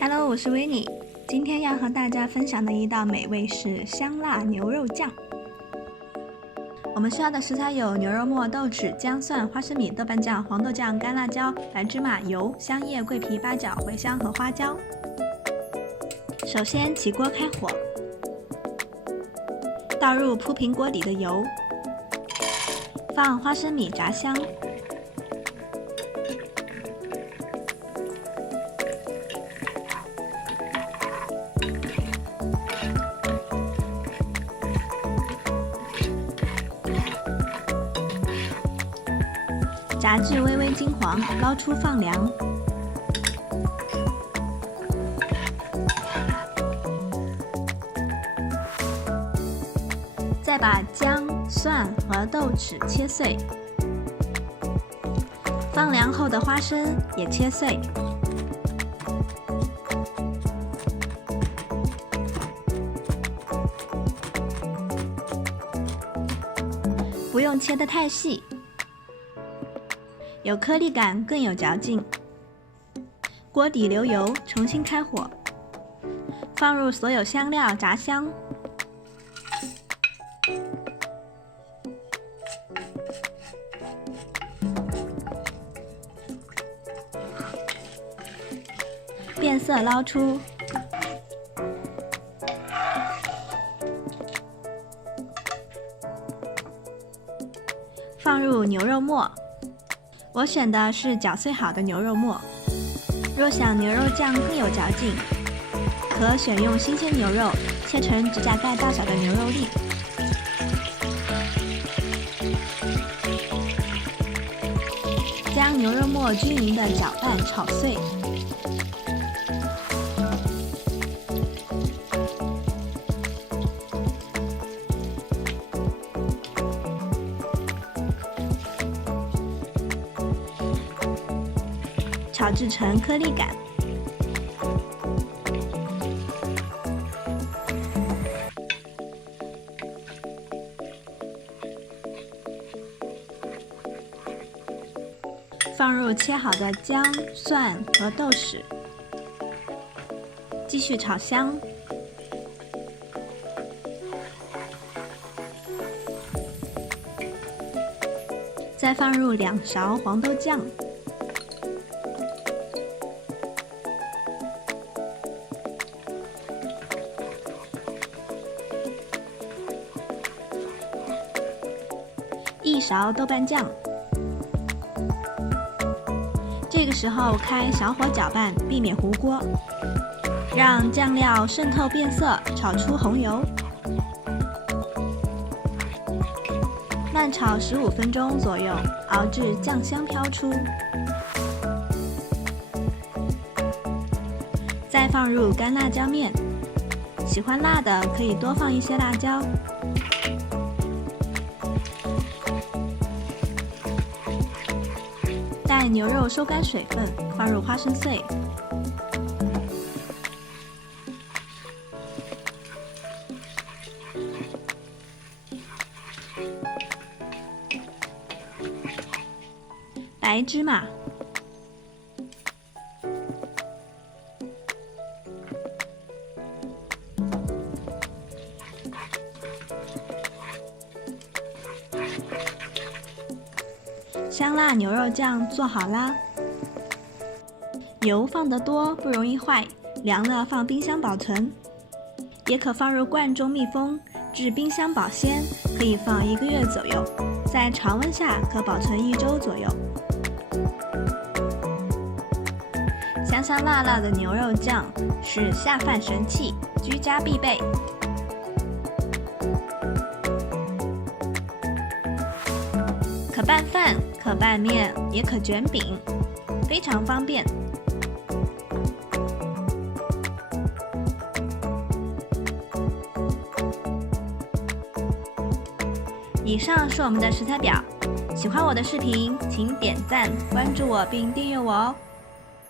Hello， 我是维尼，今天要和大家分享的一道美味是香辣牛肉酱。我们需要的食材有牛肉末、豆豉、姜、蒜、花生米、豆瓣酱、黄豆酱、干辣椒、白芝麻、油、香叶、桂皮、八角、茴香和花椒。首先起锅开火，倒入铺平锅底的油，放花生米炸香。炸至微微金黄，捞出放凉。再把姜、蒜和豆豉切碎，放凉后的花生也切碎。不用切得太细。有颗粒感更有嚼劲。锅底留油，重新开火，放入所有香料炸香。变色捞出。放入牛肉末。我选的是搅碎好的牛肉末，若想牛肉酱更有嚼劲，可选用新鲜牛肉，切成指甲盖大小的牛肉粒。将牛肉末均匀的搅拌炒碎。炒制成颗粒感。放入切好的姜、蒜和豆豉，继续炒香。再放入2勺黄豆酱。1勺豆瓣酱，这个时候开小火搅拌，避免糊锅，让酱料渗透变色，炒出红油。慢炒15分钟左右，熬至酱香飘出。再放入干辣椒面，喜欢辣的可以多放一些辣椒。待牛肉收干水分，放入花生碎，白芝麻，香辣牛肉酱做好啦。油放得多不容易坏，凉了放冰箱保存，也可放入罐中密封，至冰箱保鲜，可以放1个月左右，在常温下可保存1周左右。香香辣辣的牛肉酱是下饭神器，居家必备。可拌饭，可拌面，也可卷饼，非常方便。以上是我们的食材表，喜欢我的视频，请点赞、关注我并订阅我哦。